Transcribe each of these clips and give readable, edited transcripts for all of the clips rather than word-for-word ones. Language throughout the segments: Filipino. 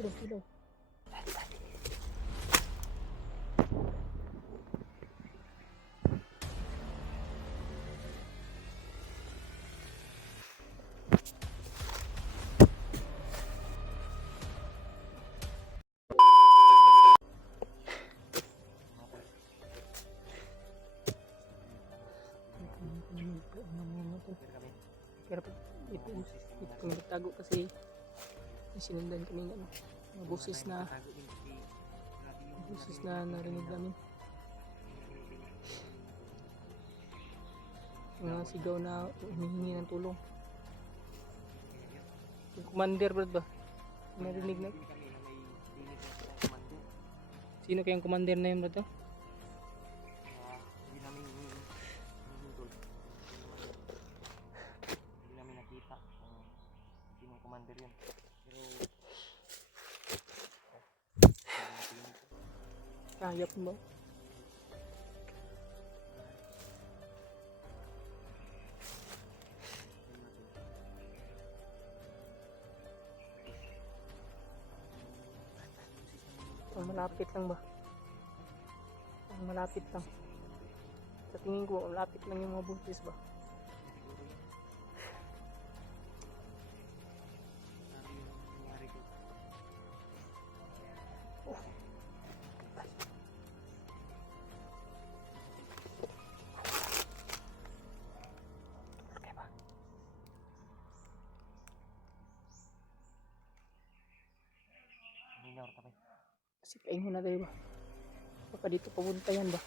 daw, kilaw. Pero ito kung nagtago kasi sinundan kami ng mga boses na narinig namin, mga sigaw na humihingi ng tulong. Yung commander brad ba? Narinig na? Sino kayang commander na yun brad? Commander yun. Pero Hayop mo. Ang malapit lang ba? Ang malapit lang. Sa tingin ko, malapit lang yung mga buntis ba? Sipain mo na tayo ba? Baka dito papunta yan ba?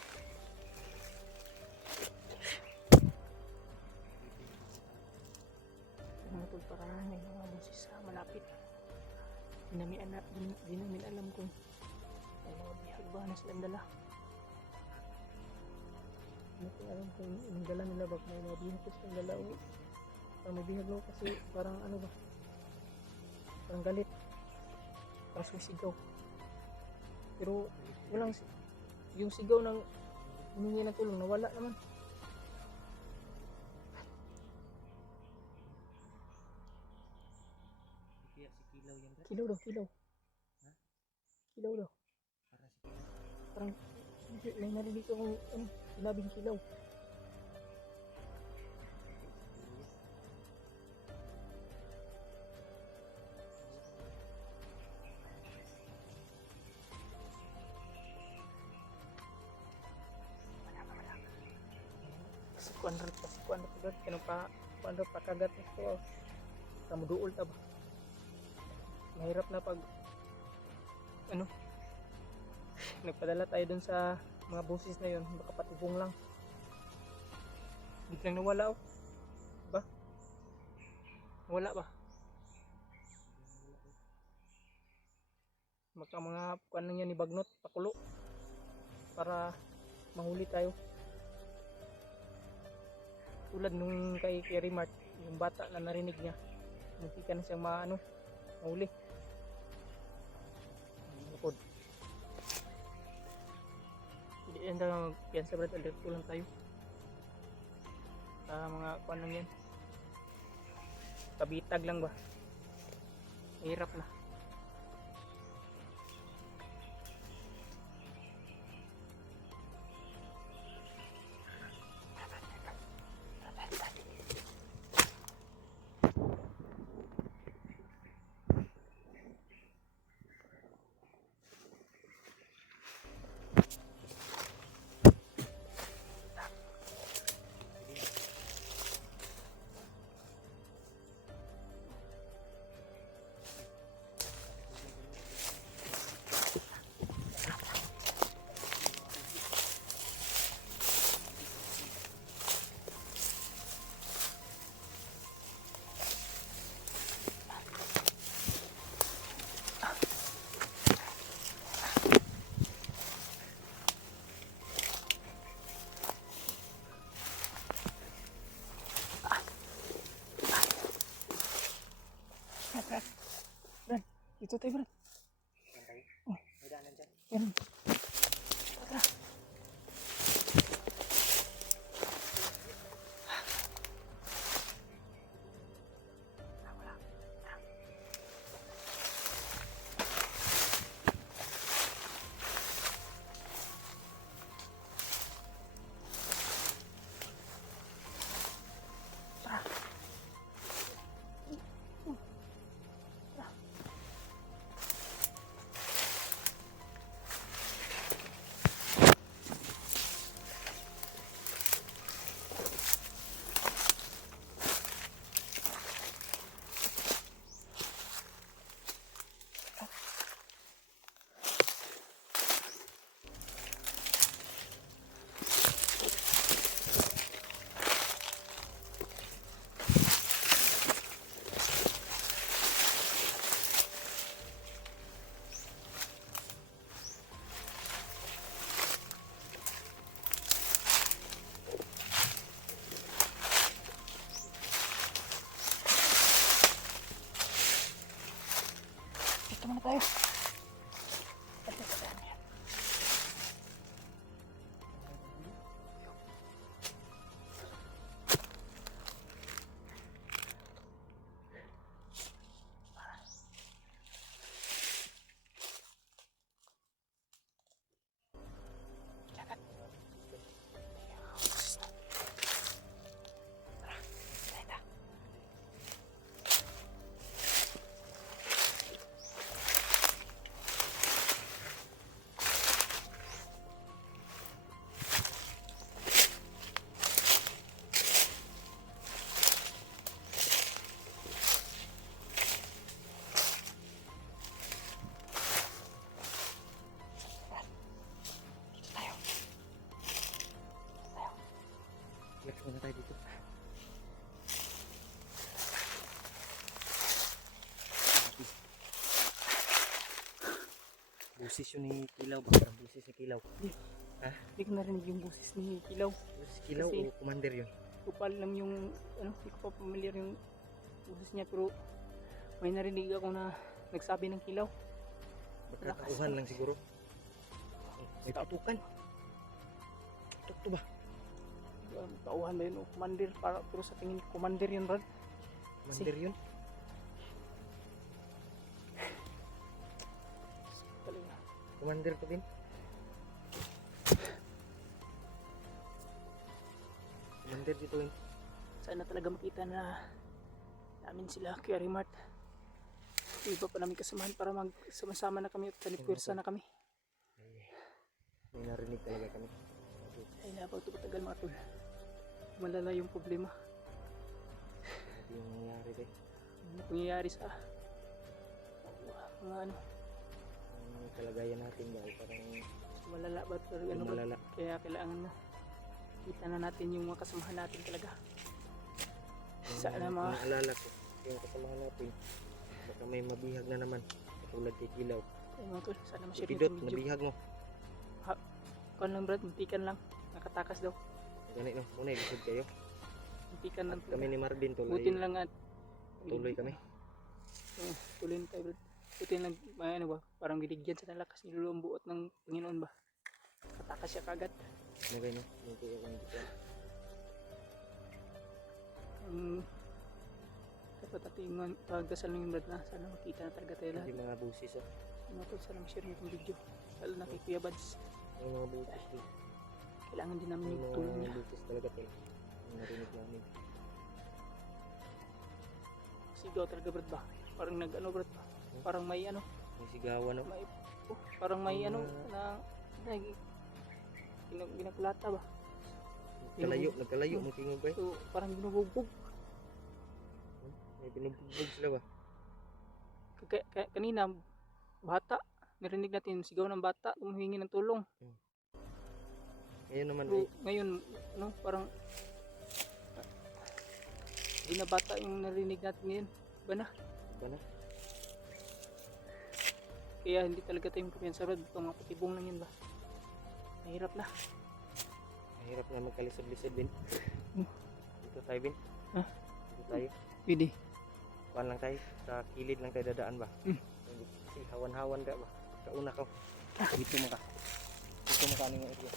Mga tulparahan may mga boses sa malapit. Di namin alam kung may mga bihag ba na silang dala. Hindi ko alam kung anong dala nila ba, may mga bihag ko silang dala o parang may bihag mo kasi parang ano ba, parang galit, parang sumisigaw. Pero walang yung sigaw ng humingi ng tulong nawala naman. kaya si Kilaw yan bro. Kilaw daw, kilaw. Ha? Kilaw daw. Para si Kilaw. Parang may narinig akong sinabing kilaw. Kuan rat kenapa kuan pa kagat ito. Kamu duol ta ba? Mahirap na pag nagpadala tayo dun sa mga boses na yun, baka patubong lang. Biglang nawala oh. Ba? Wala ba? Baka mga kuan lang yan ni Bagnot, pakulo para mahuli tayo. Tulad nung kay Mart, yung bata na narinig niya, hindi ka na siyang mahuli. Bukod. Hindi yan lang yan sa brad, alert ko lang tayo. Mga kuan lang yan. Kabitag lang ba? Hirap na. Dito tayo bro. Oh. May daanan dyan. Yan. Tara. tayo. Patay ka tayo yan. Relax muna tayo dito. Busis yun ni Kilaw ba? Parang busis ni Kilaw. Hindi ko narinig yung boses ni Kilaw. Busis Kilaw Kasi- o commander yun? Kupal lang yung, hindi ko pa familiar yung boses niya, pero may narinig ako na nagsabi ng Kilaw. Magkatauhan lang siguro. May patukan. Tutok to ba? Tauhan ba yun o commander? Pero sa tingin ko, commander yun, Brad. Commander yun? Talaga. Commander to din? Commander dito yun. Sana talaga makita na namin sila, Kuya Rimart. Iba pa namin kasamahan para magsama-sama na kami at talipwersa na kami. May narinig talaga kami. Ay, habang ito patagal mga tol, malala yung problema. Ito yung nangyayari tayo. Ano nangyayari sa mga ano, Ang kalagayan natin dahil parang malala ba? Pero ano ba? malala. Kaya kailangan na kita na natin yung mga kasamahan natin talaga. Sana mga Ang alala ko, yung kasamahan natin, baka may mabihag na naman. Katulad kay Kilaw. ay, mga tol, sana ma-share Pidot, yung video. nabihag mo. Kuan lang Brad, muntikan lang. Nakatakas daw. Ganit no, muna ilisod kayo. Muntikan lang. Kami ni Marvin Buti tuloy. na lang at Tuloy kami. tuloy na tayo Brad. Buti na lang, ano ba, parang binigyan sa lakas niluluang buot ng Panginoon ba. Katakas siya kagad. Nagay no, hindi ako dito. Dapat natin pagdasal ng Brad na sana makita na talaga tayo lahat. Hindi mga busis oh. Mga tol, sana ma-share yung video. Lalo na kay Kuya Bads. May mga busis din. Kailangan din namin May yung tulong niya. mga busis talaga tayo. Ang narinig namin. Sigaw talaga Brad ba? Parang nag-ano Brad ba? Parang may ano, May sigawan no. may, parang may Yung ano mga- na ginakulata ba? Nagkalayo mong tingog ba? So, parang binubugbog. May binubugbog sila ba? Kanina, bata. Narinig natin sigaw ng bata, humihingi ng tulong. Ngayon naman Pero ay ngayon, ano, parang hindi na bata yung narinig natin ngayon. Ba na? ba na? Kaya hindi talaga tayo kumpiyansa Brad. Ito mga patibong lang yun ba? Mahirap na. Mahirap na magkalisod-lisod din. Hmm. Dito tayo bin. Ha? Dito tayo. Pwede. Kuan lang tayo. Sa kilid lang tayo dadaan ba? Hmm. Kasi hawan-hawan ka ba? Kauna ka. Dito mo ka. Dito mo ka ng area.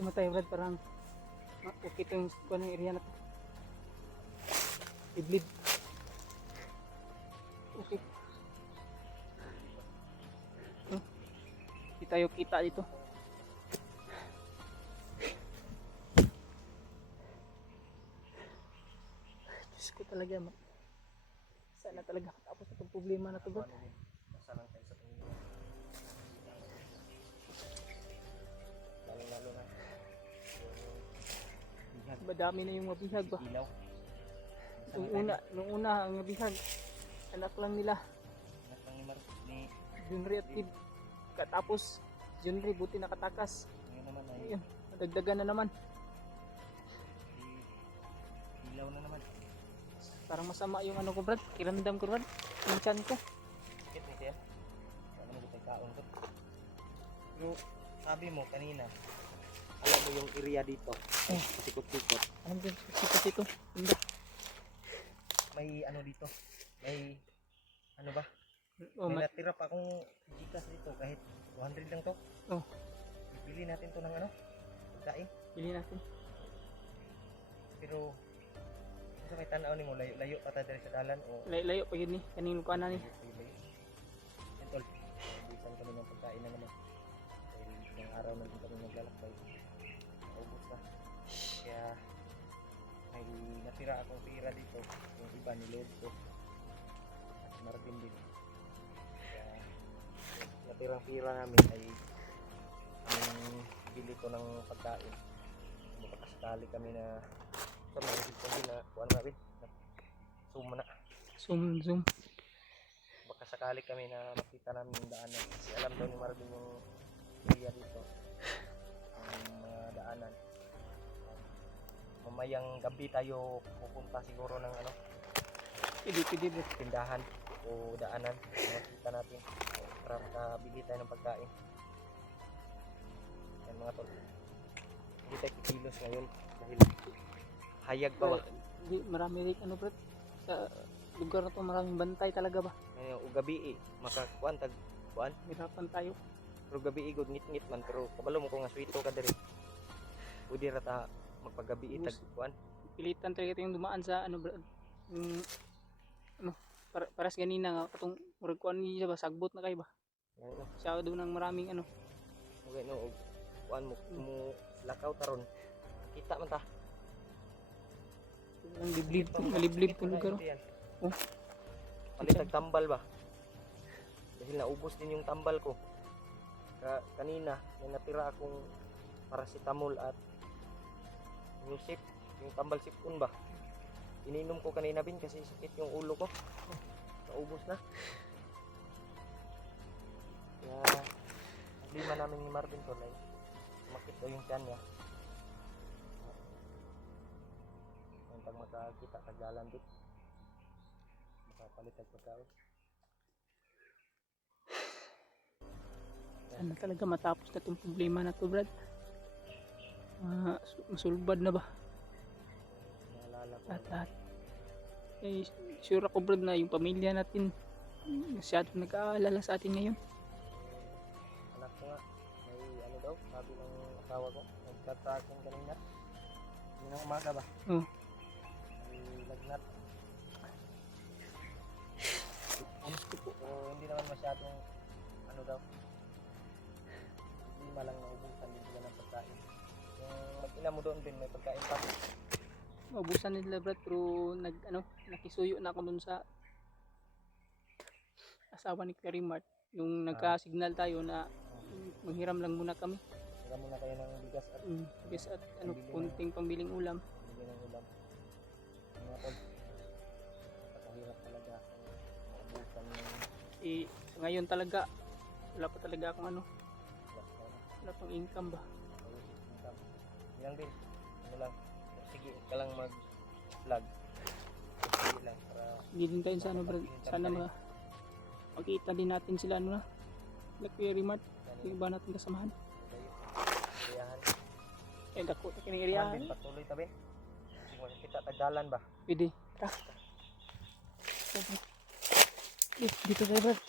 Dito mo tayo Brad, parang okay ito yung kuha ng area na to. Liblib. Okay. Hindi tayo kita dito. Diyos ko talaga. Sana talaga matapos itong problema na to Brad. Nasa lang tayo sa Panginoon. Lalo na. Bihag. Madami na yung mabihag ba? Ilaw. Nung una ang mabihag, anak lang nila. Anak lang ni Mar ni Junri at Tib. Katapos, Junri buti nakatakas. ngayon naman ay Ayun, nadagdagan na naman. ilaw na naman. Parang masama yung ano ko Brad, kiramdam ko Brad, yung chan ko. Sakit ni Sir. Ano mo tayo kaon ko. Pero sabi mo kanina, alam mo yung area dito. Sikot-sikot. Ano din, sikat ito. Hindi. May ano dito. May ano ba? Oh, May natira pa akong Gcash dito kahit 200 lang to. Oh. Bibili natin to ng ano? Pagkain. Bili natin. Pero sa may tanaw ni mo layo pa ta diri sa dalan o Layo pa yun ni, kanino ko na ni. layo. Tol. Bisan kami ng pagkain na naman. Dahil isang araw na din kami naglalakbay. Naubos na. Kaya may natira akong pira dito. Yung iba niload ko. At Marvin din. Kaya yung natirang pira namin ay ang bili ko ng pagkain. Makakasakali kami na sa mga isip kong na kuhan namin. Zoom na. Zoom. Baka sakali kami na makita namin yung daanan. Kasi alam daw ni Marvin yung area dito. Ang mga daanan. Mamayang gabi tayo pupunta siguro ng ano, Pwede Brad. tindahan o daanan. Makita natin para makabili tayo ng pagkain. Yan mga tol. Hindi tayo kikilos ngayon dahil hayag pa ba? Marami rin ano Brad, sa lugar na to maraming bantay talaga ba? O gabi makakuan tag kuan. Hirapan tayo. Pero gabi igod ngit-ngit man pero kabalo mo ko nga sweeto ka diri. Pwede ra ta magpagabi tag kuan. Pilitan talaga tayong dumaan sa ano Brad. Ano, paras ganina nga katong murag kuan niya ba sagbot na kay ba? Ano, Sa doon ng maraming ano. okay no, kuan mo lakaw taron. Kita man ta. Ang liblib ko lugar. Oh. Palit tag tambal ba? Dahil naubos din yung tambal ko. Kanina may natira akong paracetamol at musip, yung tambal sipon ba? Ininom ko kanina bin kasi sakit yung ulo ko. Naubos na. Kaya lima namin ni Marvin to like sumakit daw yung tiyan niya. Yung pag makakita kagalan dit. Makapalit ang pagkain. Sana talaga matapos na itong problema na to Brad. Masulbad na ba? Naalala ko. Lahat. Eh, sure ako Brad na yung pamilya natin masyadong nag-aalala sa atin ngayon. Anak ko nga, may ano daw, sabi ng asawa ko, nag-chat sa akin kanina. Yun ang umaga ba? Oh. May lagnat. Gusto po, hindi naman masyadong ano daw. Hindi malang naubusan din sila ng pagkain. Yung mag-ina mo doon din, may pagkain pa. Maubusan nila Brad pero nakisuyo na ako dun sa asawa ni Clarimart. Yung nagka-signal tayo na manghiram lang muna kami. Hiram muna kayo ng bigas at Bigas at kunting pambiling ulam. bigyan ng ulam. Mga tol, nakahirap talaga maubusan ng Eh, ngayon talaga wala pa talaga akong bigas na wala pang income ba. income. Ilang din, ano lang, sige ka lang mag-vlog. Sige lang para Hindi din tayo sa Brad. Sana makita din natin sila na like Clarimart. Yung iba natin kasamahan. kayahan. Eh, dako na kining Area. area. Patuloy tabi. Siguro kita tagdalan ba? Pwede. Tara. Dito tayo Brad.